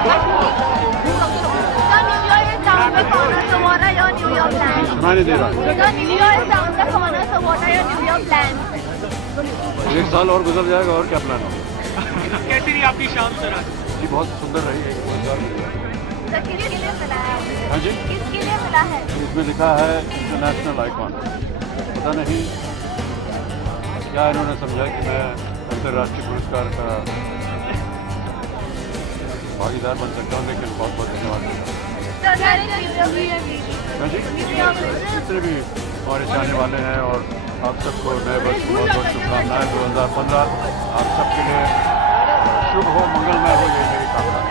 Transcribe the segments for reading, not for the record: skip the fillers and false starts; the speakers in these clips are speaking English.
New Year is down the corner, so what are your New Year plans? सुनाई नहीं दे रहा The New Year is down the corner, so what are your New Year plans? एक साल और गुजर जाएगा और क्या प्लान होगा। कैसी रही आपकी शाम सर आज? जी बहुत सुंदर रही है, रोजगार मिल गया। तो किसके लिए मिला है? हाँ जी, किसके लिए मिला है? इसमें लिखा है इंटरनेशनल आइकॉन। पता नहीं क्या इन्होंने समझा कि मैं अंतर्राष्ट्रीय पुरस्कार का भागीदार बन सकता हूँ, लेकिन बहुत बहुत धन्यवाद देता हूँ। हाँ जी, जितने भी हमारे चाहने वाले हैं और आप सबको नए वर्ष की बहुत बहुत शुभकामनाएं। 2015 आप सबके लिए शुभ हो, मंगलमय हो, यही मेरी कामना है।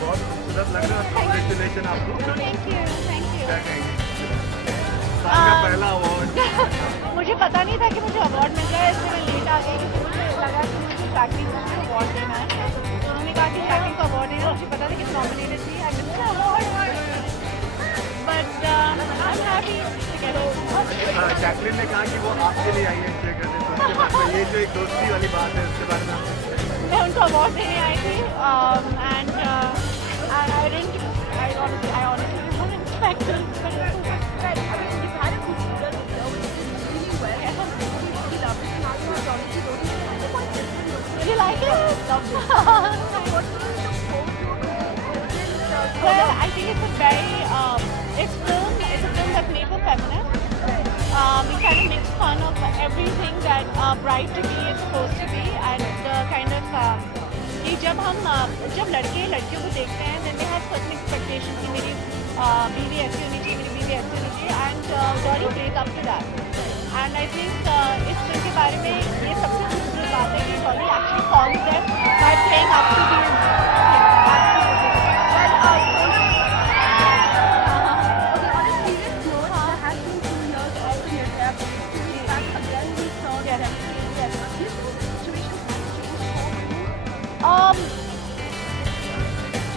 बहुत खूबसूरत लग रहा है, कांग्रेचुलेशन आपको। Thank you. क्या कहेंगे? साल का पहला अवार्ड। मुझे पता नहीं था कि मुझे अवार्ड मिल रहा है, इसलिए मैं लेट आ गई क्योंकि मुझे लगा कि मुझे जैकलीन को अवार्ड देना है। तो उन्होंने कहा कि जैकलीन को अवार्ड देना, मुझे पता था कि नॉमिनेटेड थी। I miss the award, but I am happy to get it. Jacqueline ने कहा कि वो आपके लिए आई है इंजॉय करने, तो उसके बाद में ये जो एक दोस्ती वाली बात है उसके बारे में आप मैं उनको अवार्ड देने आई थी and I honestly didn't expect it, but it's cool. You've had a good year this year, which is really well. We love it. Now you are honestly really quite different. You like it? Love it. What do you look forward to? Well, I think it's a very it's a film that's made for feminists. We kind of makes fun of everything that bride to be is supposed to be, and kind of कि जब लड़के लड़कियों को देखते हैं then they have certain expectations कि मेरी बीवी ऐसी होनी चाहिए, मेरी बीवी ऐसी होनी चाहिए, and Dolly plays up to that. And I think इस फिल्म के बारे में ये सबसे खूबसूरत बात है कि Dolly actually solves them by playing up to these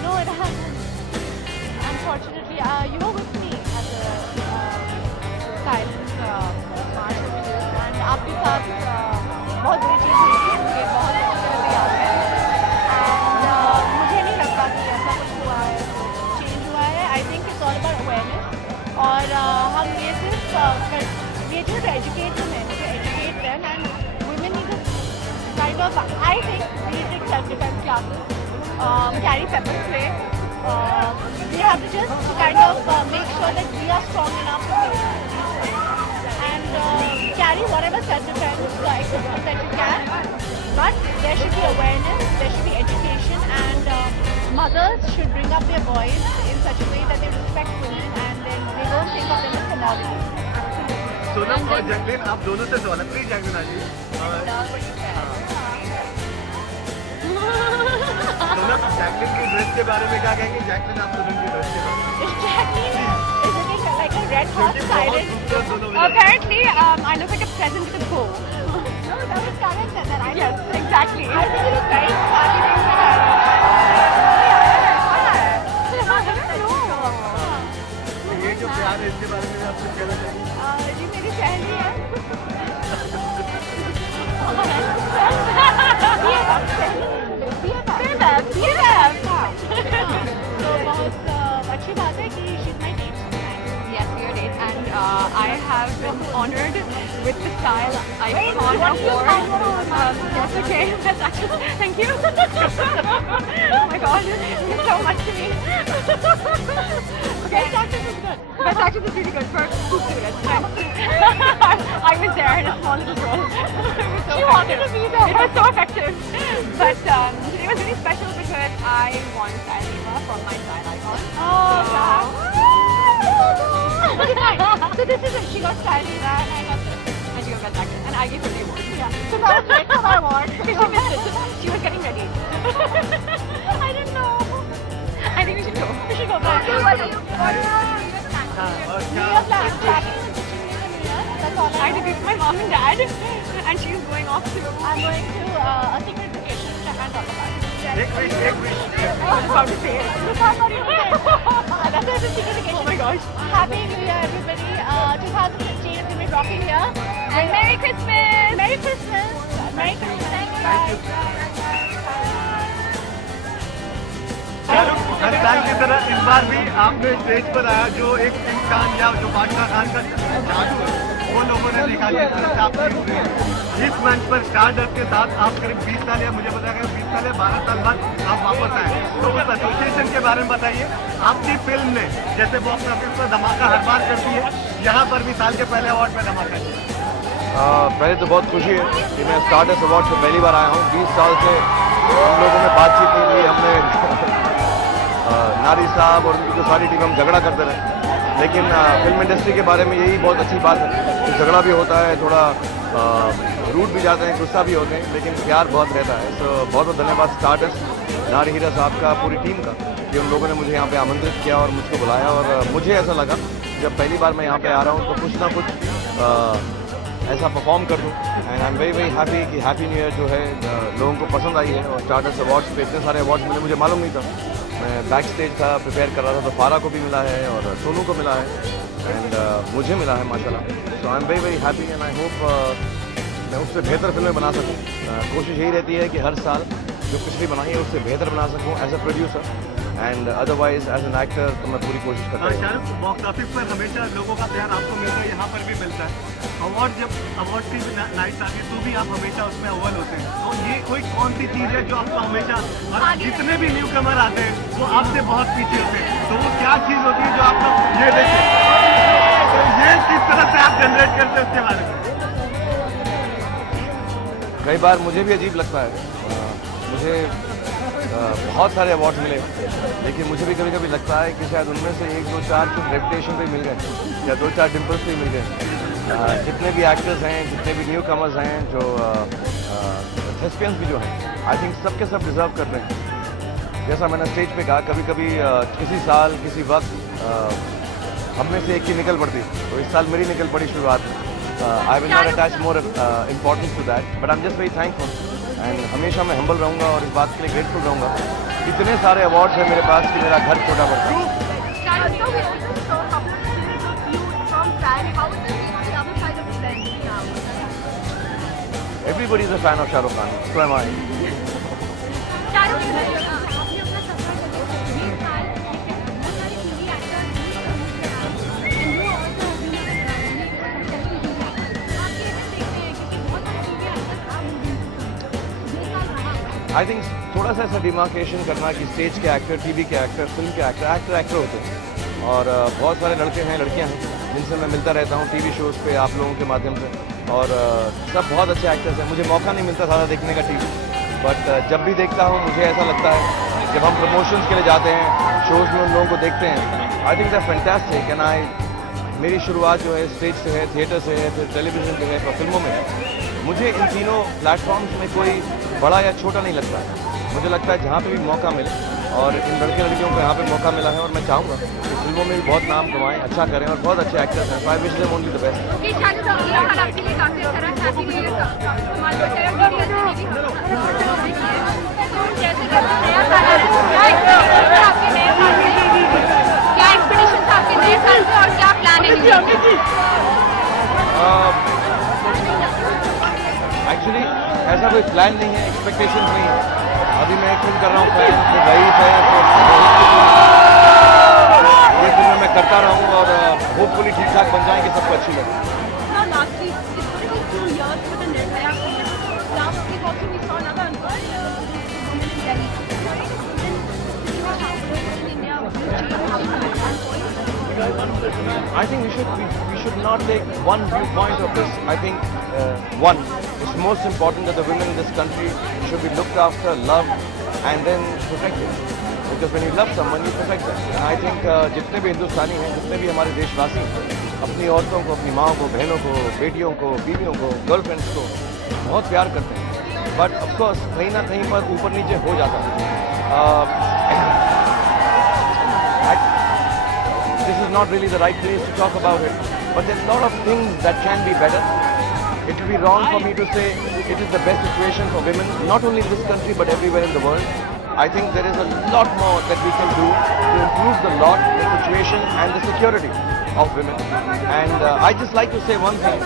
no, it hasn't. Unfortunately, you were with me at the silent march of youth, and आपके साथ बहुत बड़ी चीज़ हुई थी, मुझे बहुत अच्छी तरह से याद है। And मुझे नहीं लगता कि ऐसा कुछ हुआ है, चेंज हुआ है। I think it's all about awareness, और हम ये सिर्फ ये जो एजुकेशन है, to educate them, and women need to kind of, I think we need to take self-defense classes, carry pepper spray. We have to just kind of make sure that we are strong enough to face these things, and carry whatever self-defense equipment that you can. But there should be awareness, there should be education, and mothers should bring up their boys in such a way that they respect women and then they don't think of them as commodities. Sonam और Jacqueline, आप दोनों से सवाल है। Please Jacqueline आ जाइए। Sonam, Jacqueline की dress के बारे में क्या कहेंगे? जैकलीन, आप सोनम की ड्रेस के बारे में? Is Jacqueline, isn't it like a red horse बहुत siren? खूबसूरत दोनों मिले। Apparently, I look like a present with a bow. No, that was Karen said that. Yes, exactly. I think it was very funny. ये जो प्यार है इसके बारे में आप कुछ कहना चाहेंगे? जी मेरी सहेली है। तो बहुत अच्छी बात है कि she's my date. Yes, we are date, and I have been honored with the style icon What do you award. have? Yes, okay, that's actually, thank you. Oh my god, it means so much to me. Best actress is good. Best actress is really good for two students. I was there in a small little role. It was so She wanted to be there. It was so effective. But today was really special because I won Style Diva for my style icon. Oh, So- okay, fine. So this is it. She got style diva and I got this. And she got best actress, and I gave her the award. Yeah. So that was late for my award. She missed it. She was getting ready. I didn't know. I think we should go. We should go back. और We क्या are planning Jacqueline is teaching me the New Year. That's all I I had to know. be with my mom and dad, and she's going off to. I'm going to a secret vacation which I can't talk about. एक wish. I was about to say it. Another signification. Oh my gosh. Happy New Year, everybody. 2015 is going to be rocking here. And Merry Christmas! Merry Christmas. Merry Christmas. Thank you. Shahrukh, हर साल की तरह इस बार भी आपने stage पर आया जो एक इंसान या जो बादशाह खान का जादू है वो लोगों ने दिखा दिया इस मंच पर स्टारडस्ट के साथ आप करीब 20 साल या मुझे पता है 20 साल या 12 साल बाद आप वापस आए तो उस एसोसिएशन के बारे में बताइए। आपकी फिल्म ने जैसे बॉक्स ऑफिस पर धमाका हर बार करती है यहाँ पर भी साल के पहले अवार्ड में धमाका किया। पहले तो बहुत खुशी है कि मैं स्टारडस्ट अवार्ड से पहली बार आया हूँ। 20 साल से हम लोगों में बातचीत नहीं हुई, हमने नारी साहब और उनकी जो सारी टीम हम झगड़ा करते रहे, लेकिन फिल्म इंडस्ट्री के बारे में यही बहुत अच्छी बात है कि झगड़ा भी होता है, थोड़ा रूठ भी जाते हैं, गुस्सा भी होते हैं, लेकिन प्यार बहुत रहता है। तो बहुत बहुत धन्यवाद स्टारडस्ट, नारी हीरा साहब का, पूरी टीम का कि उन लोगों ने मुझे यहाँ पे आमंत्रित किया और मुझको बुलाया। और मुझे ऐसा लगा जब पहली बार मैं यहाँ पे आ रहा हूँ तो कुछ ना कुछ ऐसा परफॉर्म कर दूँ। And I am very very happy कि हैप्पी न्यू ईयर जो है लोगों को पसंद आई है। और स्टारडस्ट अवार्ड्स पे इतने सारे अवार्ड्स मिले मुझे मालूम नहीं था। मैं बैक स्टेज था, प्रिपेयर कर रहा था, तो फारा को भी मिला है और सोनू को मिला है एंड मुझे मिला है माशाल्लाह। So I am very very happy and I hope मैं उससे बेहतर फिल्में बना सकूँ। कोशिश यही रहती है कि हर साल जो पिछली बनाई है उससे बेहतर बना सकूँ as a producer and otherwise as an actor. तो मैं पूरी कोशिश करता हूँ। शाहरुख, बॉक्स ऑफिस पर हमेशा लोगों का प्यार आपको मिलता है, यहाँ पर भी मिलता है। अवार्ड जब अवार्ड की नाइट आती है तो भी आप हमेशा उसमें अव्वल होते हैं। तो ये कोई कौन सी चीज़ है जो आपको हमेशा और जितने भी न्यू कमर आते हैं वो आपसे बहुत पीछे होते हैं, तो वो क्या चीज़ होती है जो आप लोग ये देखें तो ये किस तरह से आप जनरेट करते हैं उसके बारे में? कई बार मुझे भी अजीब लगता है। मुझे बहुत सारे अवार्ड मिले, लेकिन मुझे भी कभी कभी लगता है कि शायद उनमें से 1 2 4 कुछ रेपुटेशन पे मिल गए या 2 4 डिम्पल्स पे मिल गए। जितने भी एक्टर्स हैं, जितने भी न्यू कमर्स हैं, जो थेस्पियंस भी जो हैं, आई थिंक सबके सब डिज़र्व कर रहे हैं। जैसा मैंने स्टेज पे कहा, कभी कभी किसी साल किसी वक्त हम में से एक की निकल पड़ती, तो इस साल मेरी निकल पड़ी शुरुआत। I will not attach more importance to that, but I am just very thankful and हमेशा मैं हम्बल रहूँगा और इस बात के लिए ग्रेटफुल रहूँगा। इतने सारे अवार्ड्स हैं मेरे पास कि मेरा घर छोटा पड़ता है। Everybody is a fan of Shah Rukh Khan, so am I. I think थोड़ा सा ऐसा डिमार्केशन करना कि स्टेज के एक्टर, टीवी के एक्टर, फिल्म के एक्टर एक्टर होते हैं और बहुत सारे लड़के हैं, लड़कियां हैं जिनसे मैं मिलता रहता हूँ टीवी शोज़ पे आप लोगों के माध्यम से, और सब बहुत अच्छे एक्टर्स हैं। मुझे मौका नहीं मिलता सारा देखने का टीवी, बट जब भी देखता हूँ मुझे ऐसा लगता है जब हम प्रमोशंस के लिए जाते हैं, शोज़ में उन लोगों को देखते हैं, I think that's fantastic. And मेरी शुरुआत जो है स्टेज से है, थिएटर से है, फिर टेलीविज़न से है, फिर फिल्मों में है। मुझे इन तीनों प्लेटफॉर्म्स में कोई बड़ा या छोटा नहीं लगता है। मुझे लगता है जहाँ पे भी मौका मिले, और इन लड़के लड़कियों को यहाँ पे मौका मिला है और मैं चाहूँगा कि फिल्मों में भी बहुत नाम कमाएं, अच्छा करें, और बहुत अच्छे एक्टर्स हैं। I wish them only the best. क्या एक्सपेक्टेशंस आपके नए साल पे और क्या प्लान है? एक्चुअली ऐसा कोई प्लान नहीं है, एक्सपेक्टेशन नहीं है। अभी मैं एक फिल्म कर रहा हूँ, फैन, फिर रईस है, ये फिल्म मैं करता रहूँ और होपफुली ठीक ठाक बन जाएंगे, सबको अच्छी लगे। I think we should not take one viewpoint of this. I think it's most important that the women in this country should be looked after, loved, and then protected. Because when you love someone, you protect them. And I think जितने भी हिंदुस्तानी हैं, जितने भी हमारे देशवासी हैं, अपनी औरतों को, अपनी माँओं को, बहनों को, बेटियों को, बीवियों को, गर्लफ्रेंड्स को बहुत प्यार करते हैं। बट ऑफकोर्स कहीं ना कहीं पर ऊपर नीचे हो जाता है। This is not really the right place to talk about it, but there's a lot of things that can be better. It will be wrong for me to say it is the best situation for women, not only in this country but everywhere in the world. I think there is a lot more that we can do to improve the lot, the situation and the security of women. And I just like to say one thing.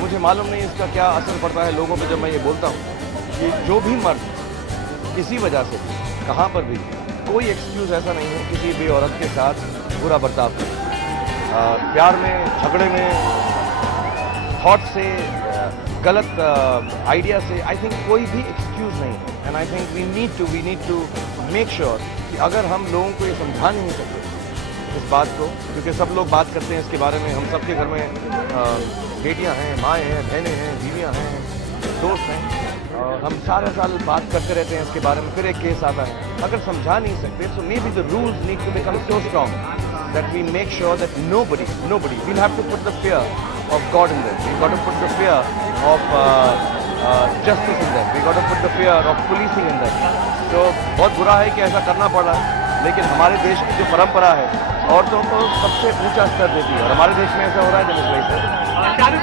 मुझे मालूम नहीं इसका क्या असर पड़ता है लोगों पे जब मैं ये बोलता हूँ कि जो भी मर्द किसी वजह से कहाँ पर भी कोई एक्सक्यूज ऐसा नहीं है किसी भी औरत के साथ बुरा बर्ताव करें। प्यार में, झगड़े में, थॉट से, गलत आइडिया से आई थिंक कोई भी एक्सक्यूज नहीं है। And I think we need to make sure कि अगर हम लोगों को ये समझा नहीं सकते इस बात को, क्योंकि सब लोग बात करते हैं इसके बारे में, हम सबके घर में बेटियां हैं, माएँ हैं, बहनें हैं, बीवियां हैं, दोस्त हैं, और हम सारे साल बात करते रहते हैं इसके बारे में, फिर एक केस आता है। अगर समझा नहीं सकते so maybe the rules need to become so strong that we make sure that nobody, we'll have to put the fear of God in them. We've got to put the fear of justice in them. We've got to put the fear of policing in them. तो बहुत बुरा है कि ऐसा करना पड़ रहा है, लेकिन हमारे देश की जो परंपरा है औरतों को सबसे ऊंचा स्तर देती है और हमारे देश में ऐसा हो रहा है जब इस वजह से। Shahrukh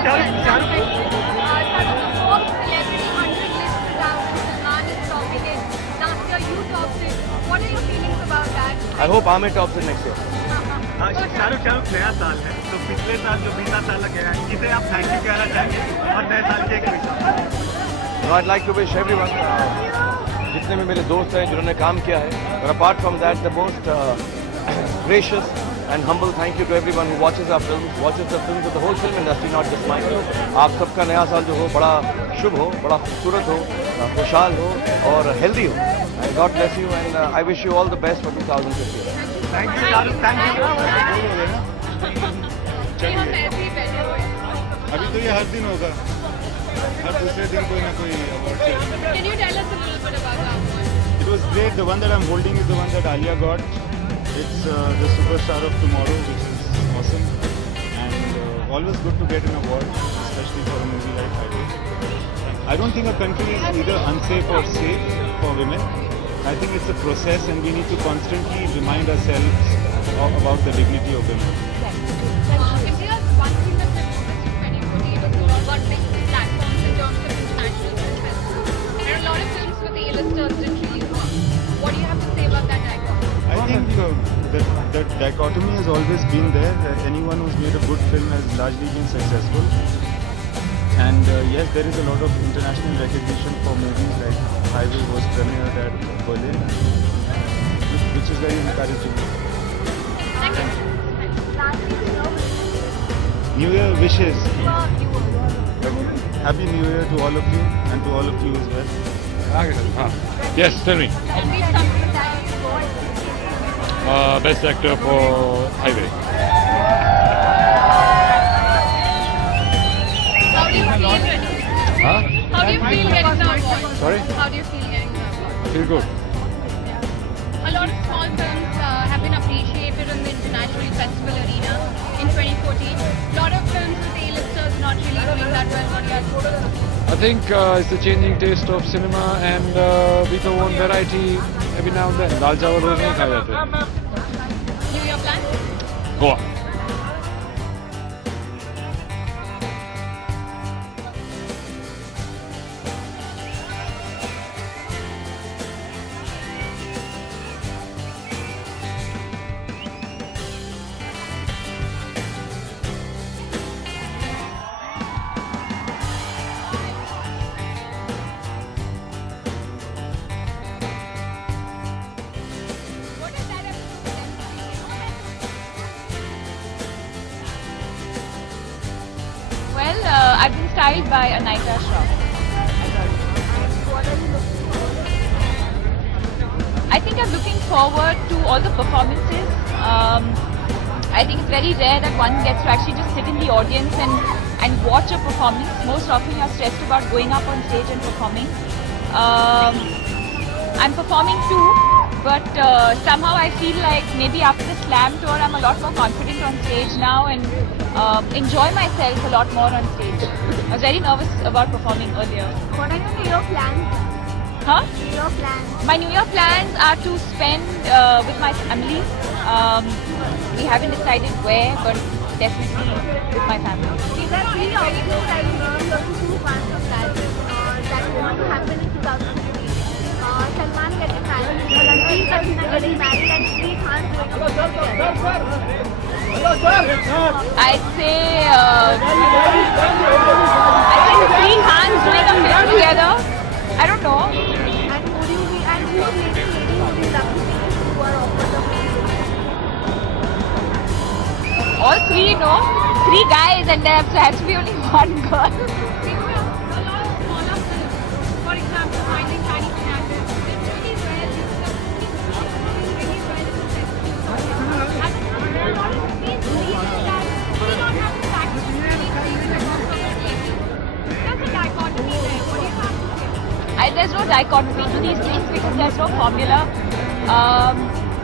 What are your feelings about that? I hope Aamir tops it next year. Shahrukh नया साल है तो पिछले साल जो 20 साल गया है इसे आप थैंक यू कहना चाहेंगे और नए साल के एक wish. I'd like to wish everyone, जितने भी मेरे दोस्त हैं जिन्होंने काम किया है, और apart from that the most gracious and humble thank you to everyone who watches the films of the whole film industry, not just mine. आप सबका नया साल जो हो बड़ा शुभ हो, बड़ा खूबसूरत हो, खुशहाल हो और हेल्दी हो। God bless you and I wish you all the best for 2015. Thank you Shahrukh, thank you. अभी तो ये हर दिन होगा, हर दूसरे दिन कोई ना कोई award. Can you tell us a little bit about that one? It was great. The one that I'm holding is the one that Alia got. It's the Superstar of Tomorrow, which is awesome. And always good to get an award, especially for a movie like Highway. I don't think a country is either unsafe or safe for women. I think it's a process and we need to constantly remind ourselves about the dignity of women. India's one thing that's in 2014 was got big platforms in terms of international film festivals. There are a lot of films with A-listers didn't really work. What do you have to say about that dichotomy? I think that dichotomy has always been there, that anyone who's made a good film has largely been successful. And yes, there is a lot of international recognition for movies like Highway was premiered at Berlin, which is very encouraging. Thank you. New Year wishes. Happy New Year to all of you and to all of you as well. Yes, tell me. Tell me something that you want. Best actor for Highway. How do you feel? Huh? How do you feel getting the award? Sorry? How do you feel getting the award? Feel good. A lot of small films have been appreciated in the international festival arena in 2014. A lot of films with A-listers not really doing that well. What do you have to say? I think it's the changing taste of cinema and we don't want variety every now and then. दाल चावल रोज नहीं खाए जाते। New Year plan? Goa. What is that episode? Well, I've been styled by Anaita Shroff. I think I'm looking forward to all the performances. I think it's very rare that one gets to actually just sit in the audience and watch a performance. Most often you're stressed about going up on stage and performing. I'm performing too, but somehow I feel like maybe after the Slam tour I'm a lot more confident on stage now and enjoy myself a lot more on stage. I was very nervous about performing earlier. What are your New Year plans? Huh? New Year plans? My New Year plans are to spend with my family. We haven't decided where, but definitely with my family. Is there any options that you want to do once of that you want to happen in 2015? Salman getting married, Ranveer getting married, and Sri Khan doing a movie together? I'd say Three Khans doing a film together. I don't know. And would you be, and who leading would you love to see who are offered the movie? All three, no? Three guys and there has to be only one girl. For example, finding Chinese actors, it's really rare. There are a lot of these reasons that we don't have to practice really There's a dichotomy there. What do you have to say? There's no dichotomy to these things because there's no formula.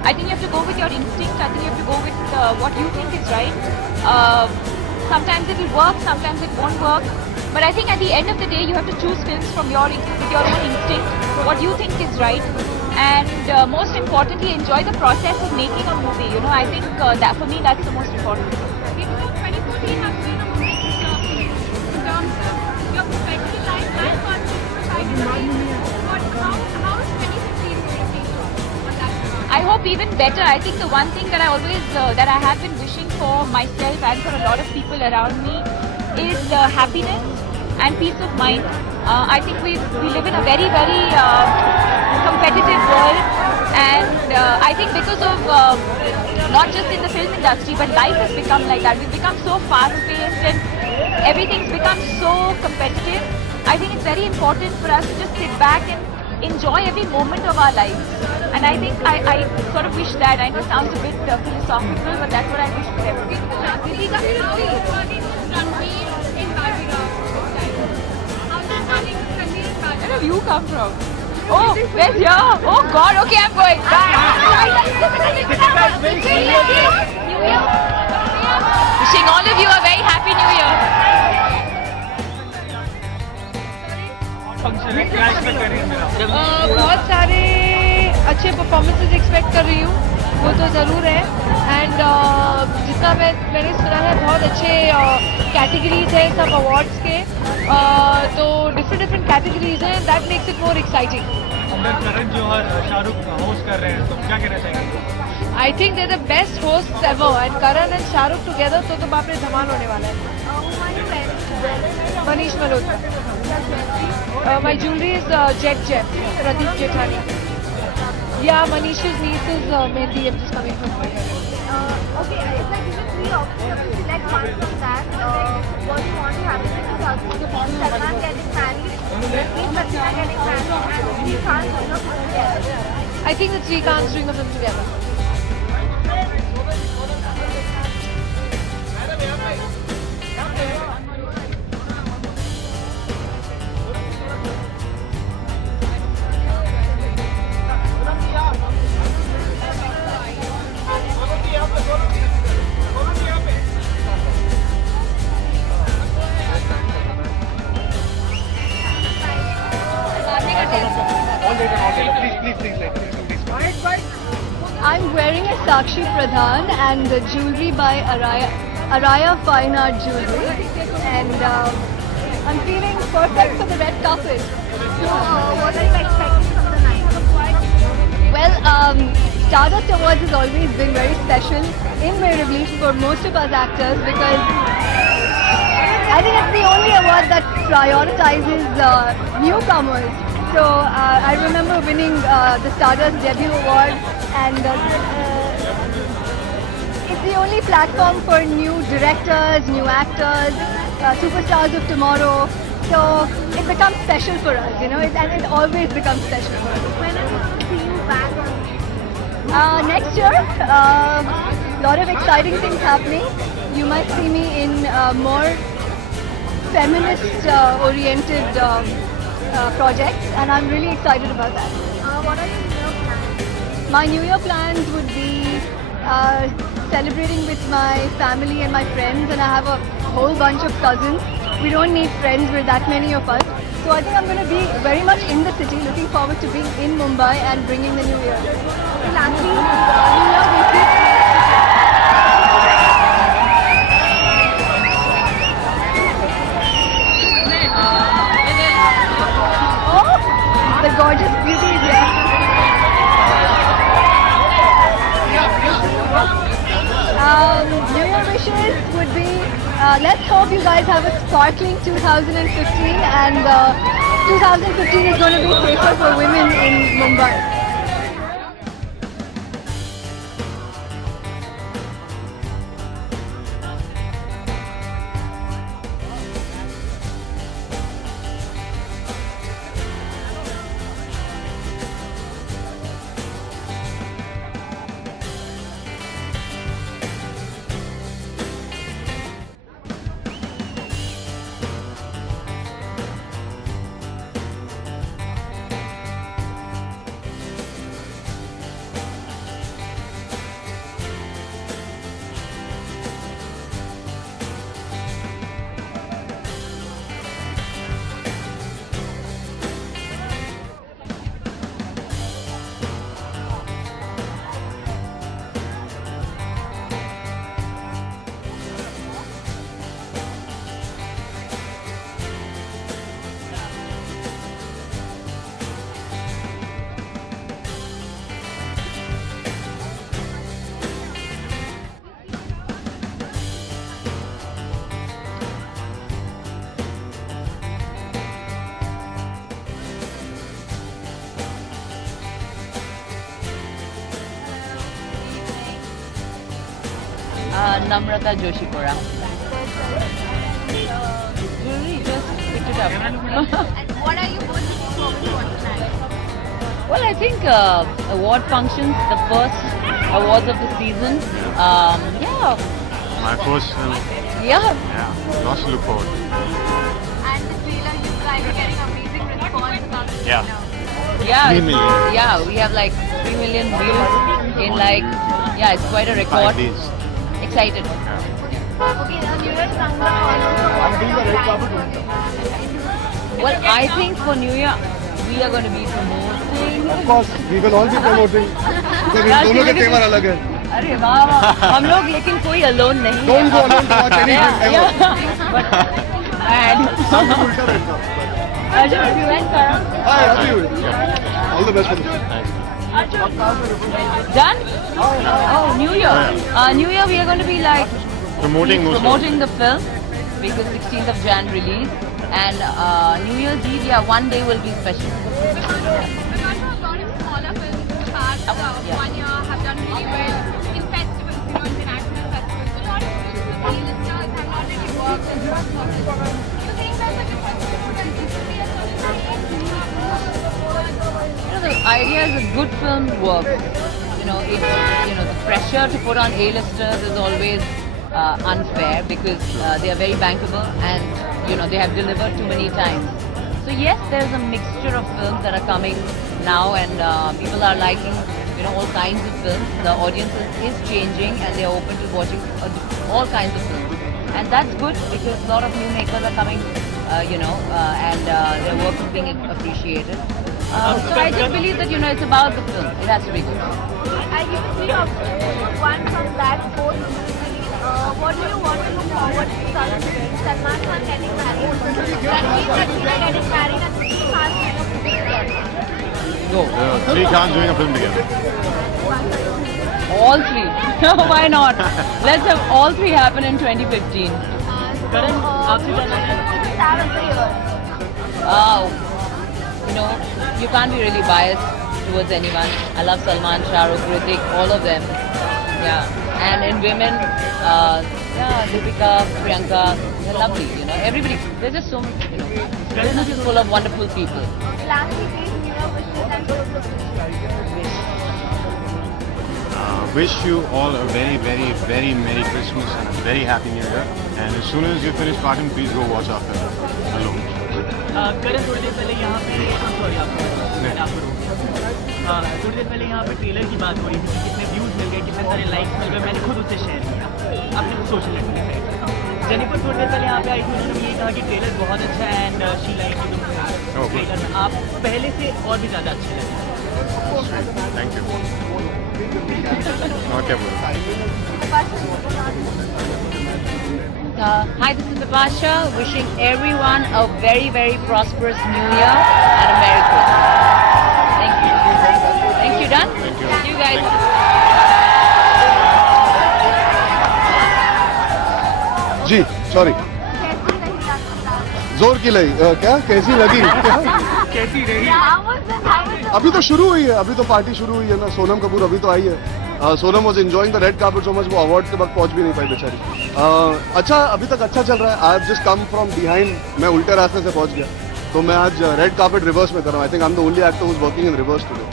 I think you have to go with your instinct. I think you have to go with what you think is right. Sometimes it will work, sometimes it won't work. But I think at the end of the day, you have to choose films from with your own instinct, what you think is right. And most importantly, enjoy the process of making a movie. You know, I think that for me, that's the most important thing. 2014 has been a moment in terms of your professional life and personal life. How is 2016 going to be on that front? I hope even better. I think the one thing that I always that I have been wishing for myself and for a lot of people around me is happiness and peace of mind. I think we live in a very, very competitive world, and I think because of not just in the film industry, but life has become like that. We've become so fast-paced and everything's become so competitive. I think it's very important for us to just sit back and enjoy every moment of our lives. And I think I sort of wish that. I know it sounds a bit philosophical, but that's what I wish for everyone. Where have you come from? Oh, where's here? Oh God, okay, I'm going. Wishing all of you a very happy New Year. बहुत सारे अच्छे performances expect कर रही हूँ, वो तो ज़रूर है. एंड जितना मैंने सुना है बहुत अच्छे कैटेगरीज है सब अवार्ड्स के, तो डिफरेंट कैटेगरीज हैं. That makes it more exciting. Karan Johar Shahrukh host कर रहे हैं, तो क्या कहना चाहेंगे? I think they the best host ever, and Karan and Shahrukh together तो बाप रे धमाल होने वाला है. Manish Malhotra. My jewelry is Jet, Pradeep Jethani. Yeah, Manish's niece is Mehndi. I'm just coming from here. Okay, if I give you 3 options to select one from that, what do you want to happen in 2016? Salman getting married, Katrina getting married, and Sri Khan doing a film together. I think the three Khans doing a film together. I'm wearing a Sakshi Pradhan and the jewelry by Araya Fine Art Jewelry, and I'm feeling perfect for the red carpet. What are you expecting from the night? Well, Stardust Awards has always been very special in Meravli for most of us actors, because I think it's the only award that prioritizes newcomers. So I remember winning the Stardust Debut Award, and it's the only platform for new directors, new actors, superstars of tomorrow. So it becomes special for us, you know, and it always becomes special for us. When are we going to see you back on? Next year, lot of exciting things happening. You might see me in more feminist-oriented projects, and I'm really excited about that. What are your New Year plans? My New Year plans would be celebrating with my family and my friends, and I have a whole bunch of cousins. We don't need friends, we're that many of us. So I think I'm going to be very much in the city, looking forward to being in Mumbai and bringing the New Year. So lastly, New Year greetings. Oh, the gorgeous beauty is here. be. Let's hope you guys have a sparkling 2015, and 2015 is going to be safer for women in Mumbai. Namrata Joshipura. Really, just picked it up. What are you both looking forward to tonight? Well, I think award functions, the first awards of the season. Yeah, My first film, yeah. lots to look forward to. And the trailer, you guys are getting amazing response about the Yeah. trailer. Yeah, 3 million. yeah, we have like 3 million views in like, yeah, it's quite a 5 record. days. Excited. Okay, now New Year's countdown also. What are your plans for Well, I think for New Year, we are going to be promoting. Of course, we will all be promoting. Because Yeah, दोनों के because- तेवर अलग है. अरे वाह वाह, हम लोग लेकिन कोई alone नहीं है. Don't go alone to watch anything ever. Yeah, but and उल्टा रहता. Arjun, you went Karan? Hi, how are you? All the best for the film. Done? Oh, New Year. New Year we are going to be like Promoting most of promoting the film because 16th of Jan release, and New Year's Eve, yeah, one day will be special. Because a lot of smaller films in the past Yeah. 1 year have done really well in festivals, international festivals. A lot of films with A-listers have not really worked in the box office. Do you think there's a difference in potential to be a You know, the idea is a good film works. The pressure to put on A-listers is always unfair because they are very bankable and they have delivered too many times. So yes, there's a mixture of films that are coming now, and people are liking all kinds of films. The audience is changing and they are open to watching all kinds of films, and that's good because a lot of new makers are coming, and their work is being appreciated. So I just believe that it's about the film. It has to be good. I give 3 options. One from that, both what do you want to look forward to? Salman Khan getting married. Ranveer Kapoor getting married and Sri Khan Go. 3 Khans doing a film together. All 3. Why not? Let's have all 3 happen in 2015. Karan, star of the year. You can't be really biased towards anyone. I love Salman, Shah Rukh, Hrithik, all of them. Yeah. And in women, Deepika, Priyanka, they're lovely, everybody. There's just so much, business is full of wonderful people. Lastly, please, New Year wishes and close Wish you all a very, very, very Merry Christmas and a very Happy New Year. And as soon as you finish partying, please go watch our film alone. करण थोड़ी देर पहले यहाँ पे sorry थोड़ी देर पहले यहाँ पे trailer की बात हो रही थी कि कितने व्यूज़ मिल गए, कितने सारे लाइक्स मिल गए. मैंने खुद उसे शेयर किया अपने सोशल नेटवर्क पे. जेनिफर थोड़ी देर पहले यहाँ पे आई थी, उन्होंने ये कहा कि ट्रेलर बहुत अच्छा है एंड शी लाइक ट्रेलर. आप पहले से और भी ज़्यादा अच्छे लगे. Thank you. Okay, Hi, this is Natasha, wishing everyone a very, very prosperous New Year and a Merry Christmas. Thank you. Thank you, done? Thank you guys. जी sorry जोर की लगी क्या कैसी लगी कैसी रही? अभी तो शुरू हुई है, अभी तो पार्टी शुरू हुई है ना. सोनम कपूर अभी तो आई है. Sonam was enjoying the red carpet so much, वो अवार्ड के वक्त पहुंच भी नहीं पाई बेचारी. अच्छा अभी तक अच्छा चल रहा है. I have just come from behind, मैं उल्टे रास्ते से पहुंच गया. तो मैं आज रेड कार्पेट रिवर्स में कर रहा हूँ. I think I am the only actor who is working in reverse today.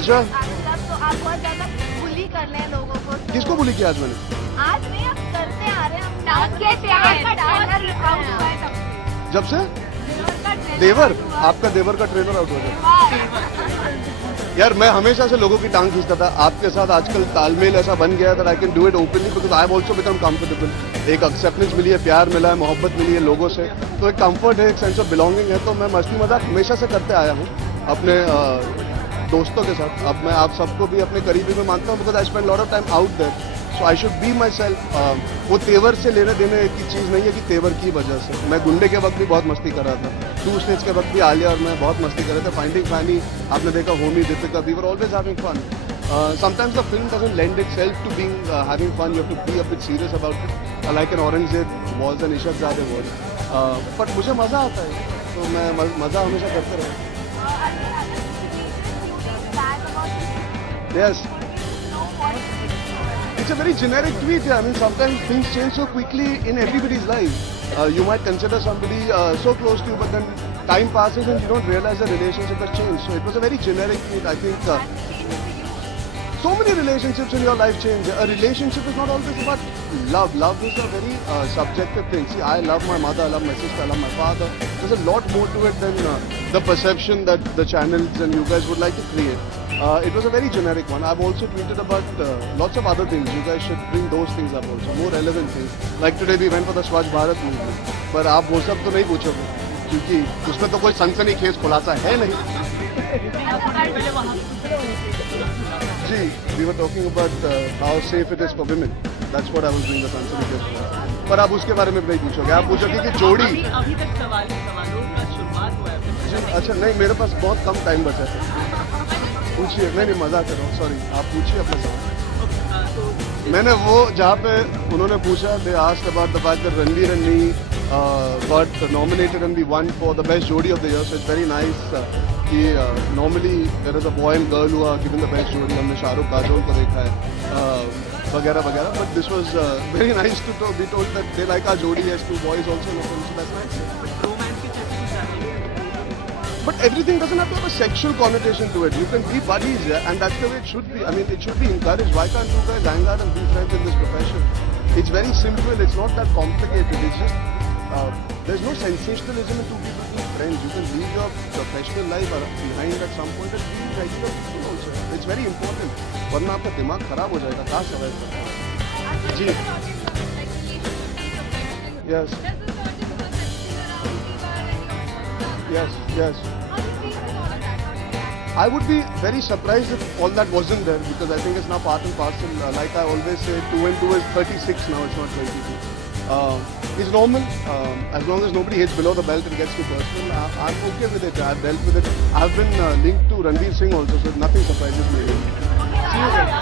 अच्छा तो आप बहुत ज्यादा बुली कर रहे हैं लोगों को. किसको बुली किया आज मैंने? आज नहीं, अब करते आ रहे हैं हम. डांस के प्यार का ट्रेलर आउट हुआ है तब से. जब से देवर, आपका देवर का ट्रेलर आउट हो गया. यार मैं हमेशा से लोगों की टांग खींचता था. आपके साथ आजकल तालमेल ऐसा बन गया that I can do it openly because I have also become comfortable. एक एक्सेप्टेंस मिली है, प्यार मिला है, मोहब्बत मिली है लोगों से, तो एक कंफर्ट है, एक सेंस ऑफ बिलोंगिंग है. तो मैं मस्ती मजाक हमेशा से करते आया हूँ अपने दोस्तों के साथ. अब मैं आप सबको भी अपने करीबी में मानता हूँ because I spend lot of time out there. So I should be myself. वो तेवर से लेने देने की चीज़ नहीं है कि तेवर की वजह से. मैं गुंडे के वक्त भी बहुत मस्ती कर रहा था. 2 स्टेज के वक्त भी आलिया और मैं बहुत मस्ती कर रहे थे. फाइंडिंग फैनी आपने देखा, Homi, Deepika, we were always having fun. Sometimes the film doesn't lend itself to being having fun. You have to be a bit serious about it. Like an Aurangzeb was and Ishaq Zadeh was. But मुझे मज़ा आता है, तो मैं मज़ा हमेशा करते रहा. Yes. It's a very generic tweet. I mean, sometimes things change so quickly in everybody's life. You might consider somebody so close to you, but then time passes and you don't realize the relationship has changed. So it was a very generic tweet. I think so many relationships in your life change. A relationship is not always about love. Love is a very subjective thing. See, I love my mother, I love my sister, I love my father. There's a lot more to it than the perception that the channels and you guys would like to create. It was a very generic one. I've also tweeted about lots of other things. You guys should bring those things up also, more relevant things. Like today we went for the Swachh Bharat movement. पर आप वो सब तो नहीं पूछोगे क्योंकि उसमें तो कोई सनसनीखेज खुलासा है नहीं. जी, we were talking about how safe it is for women. That's what I was doing the सनसनीखेज for. पर आप उसके बारे में नहीं पूछोगे. आप पूछोगे कि जोड़ी. अभी तक सवालों का शुरुआत हुआ है. अच्छा नहीं, मेरे पास बहुत कम टाइम बचा है. पूछिए. नहीं मजाक कर रहा हूँ, सॉरी. आप पूछिए अपना सवाल. मैंने वो जहाँ पे उन्होंने पूछा, they asked about the fact that Ranveer and me got nominated and we won for the best jodi of the year. So it's very nice कि normally there is a boy and girl who are given the best jodi. हमने शाहरुख काजोल को देखा है वगैरह वगैरह. But this was very nice to be told that they like our jodi as 2 boys also in the film. So that's nice. But everything doesn't have to have a sexual connotation to it. You can be buddies, yeah, and that's the way it should be. I mean, it should be encouraged. Why can't you guys hang out and be friends in this profession? It's very simple. It's not that complicated. It's just there's no sensationalism in 2 people being friends. You can leave your professional life behind at some point and be regular people also. It's very important. वरना आपका दिमाग खराब हो जाएगा. कहाँ survive करना? जी. Yes. Yes, yes. I would be very surprised if all that wasn't there because I think it's now part and parcel. Like I always say, 2 and 2 is 36 now, it's not 22. It's normal. As long as nobody hits below the belt and gets too personal, I'm okay with it. I've dealt with it. I've been linked to Ranveer Singh also, so nothing surprises me. See you guys.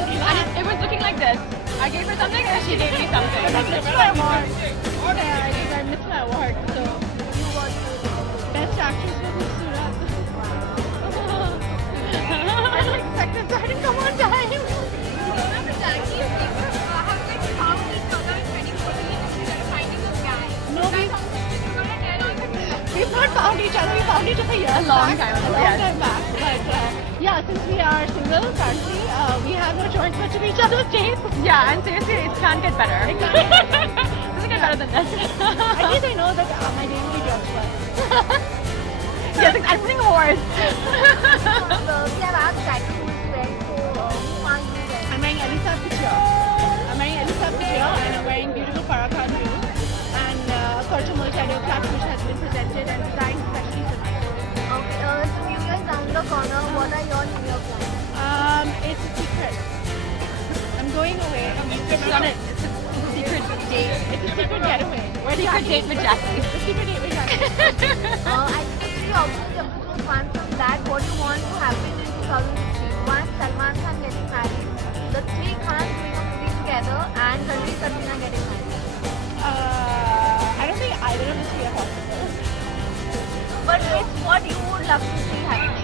And it was looking like this. I gave her something and she gave me something. I missed my award. Yeah, I think I missed my award. So, best actress for Khubsurat. I didn't expect it, so I didn't come on time. No, we've not found each other. We found each other years A long back. time ago, A long yes. time back. But yeah, since we are single currently, we have no choice but to be each other's taste. Yeah, and seriously, it can't get better. It can't get better. Doesn't get better than this. At least I know that my name will be judged well. Yes, I'm winning awards. We have asked that who's wearing, so who are you wearing? I'm wearing Elisa Couture. I'm wearing Elisa Couture and I'm wearing beautiful Farrakhan blue and Culture Multimedia Clutch which has been presented and designed especially for me. Okay, so New Year's down the corner. What are your New Year plans? It's a secret. I'm going away. It's a secret date. It's a secret getaway. Secret date with Jackie. The secret date with Jackie. I think the three options you have to choose one from that. What you want to happen in 2016? One, Salman Khan getting married. The three Khans doing a movie together, and Ranveer Katrina getting married. I don't think either of the three are possible. But it's what you would love to see happen.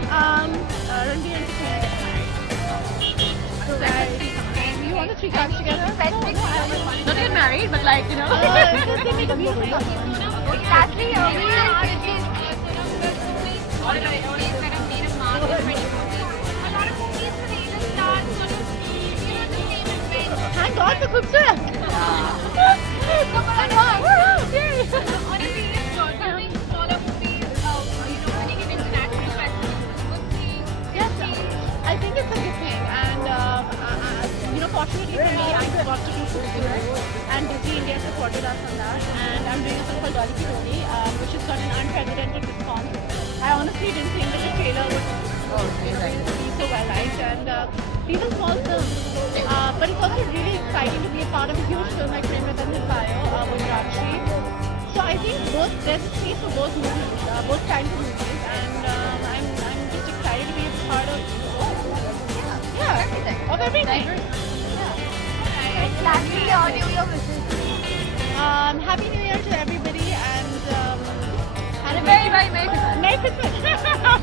Ranveer and Katrina get married. You want the three cars together? Specific Not to get married, but like, you know. They make a beautiful couple. Lastly, Thank God for Khubsurat. Yes, I think it's a good thing, and fortunately for me, I got to do Khubsurat, and Disney India supported us on that, and I'm doing a film called Dolly Piroli, which has got an unprecedented response. I honestly didn't think that the trailer would be so well liked, and these are small films, but it's also really exciting to be a part of a huge film like Prem Ratan Bio with Rajshri. So I think there's a space for both movies, both kinds of movies, and I'm just excited to be a part of everything. lastly, your New Year wishes. Happy New Year to everybody, and And a very, very Merry Christmas. Merry Christmas.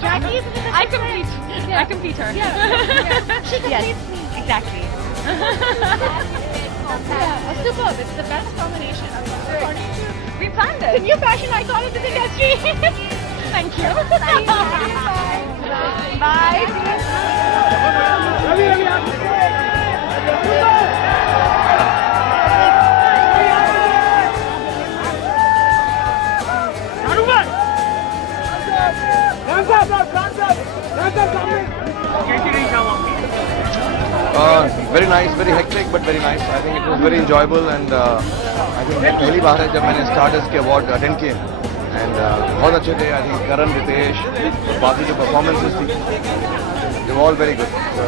Jackie is in the I complete. I complete her. She completes me. Exactly. Yeah, superb. It's the best combination. According to We planned the it. new fashion icon of this industry. Thank you. Bye. Bye. Very nice, very hectic, but very nice. I think it was very enjoyable, and I think पहली बार है जब मैंने stardust के award attend किए, and बहुत अच्छे थे. I think Karan, Ritesh, बाकी जो performances थी, they were all very good. So,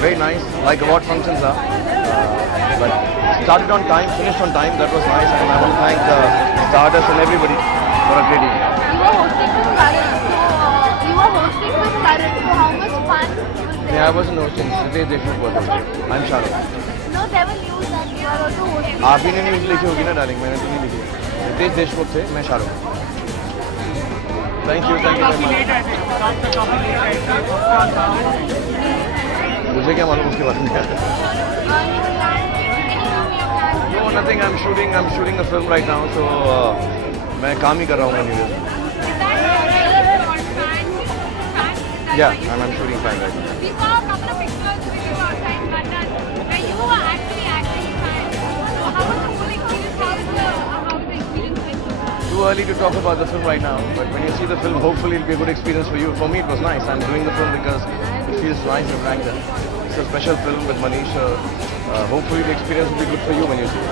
very nice, like award functions are. But started on time, finished on time. That was nice, and I want to thank Stardust and everybody for a great evening. You were hosting with Karan, so how much fun was there? Yeah, I wasn't hosting. Ritesh Deshmukh was hosting. I'm Shahrukh. No, there were news that you are also hosting. आप ही ने news लिखी होगी ना darling, मैंने तो नहीं लिखी. रितेश देशमुख थे, मैं Shahrukh. Thank you very much. मुझे क्या मालूम उसके बारे में. No, nothing. I'm shooting a film right now, so मैं काम ही कर रहा हूँ new year. Yeah, and I'm shooting fine right now. We saw a couple of pictures with you outside London where you were actually acting fine. So how was the whole experience? How was the experience been so far? Too early to talk about the film right now, but when you see the film, hopefully it'll be a good experience for you. For me, it was nice. I'm doing the film because it feels nice and frank. It's a special film with Manish. Hopefully the experience will be good for you when you see it.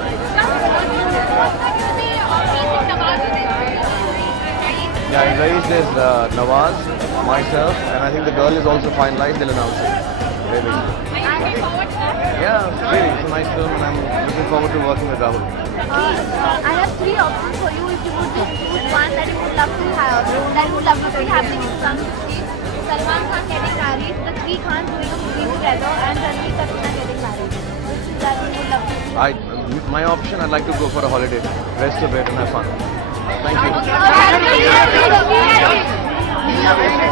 Yeah, in Raees there's Nawaz, myself, and I think the girl is also finalized. They'll announce it. Very big. Yeah, really, it's a nice film, and I'm looking forward to working with Rahul. I have three options for you. If you would just choose one that you would love to have, that you would love to see happening in 2016, Salman Khan getting married, the three Khans doing a movie together, and Ranveer Kapoor getting married. Which is that we would love to see. My option, I'd like to go for a holiday, rest a bit and have fun. Thank you.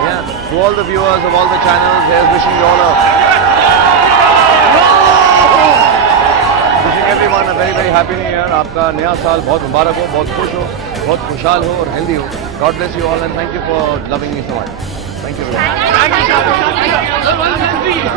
Yeah, to all the viewers of all the channels, here's wishing you all wishing everyone a very happy new year. आपका नया साल बहुत मुबारक हो, बहुत खुश हो, बहुत खुशहाल हो और हेल्दी हो. God bless you all and thank you for loving me so much. Thank you very much.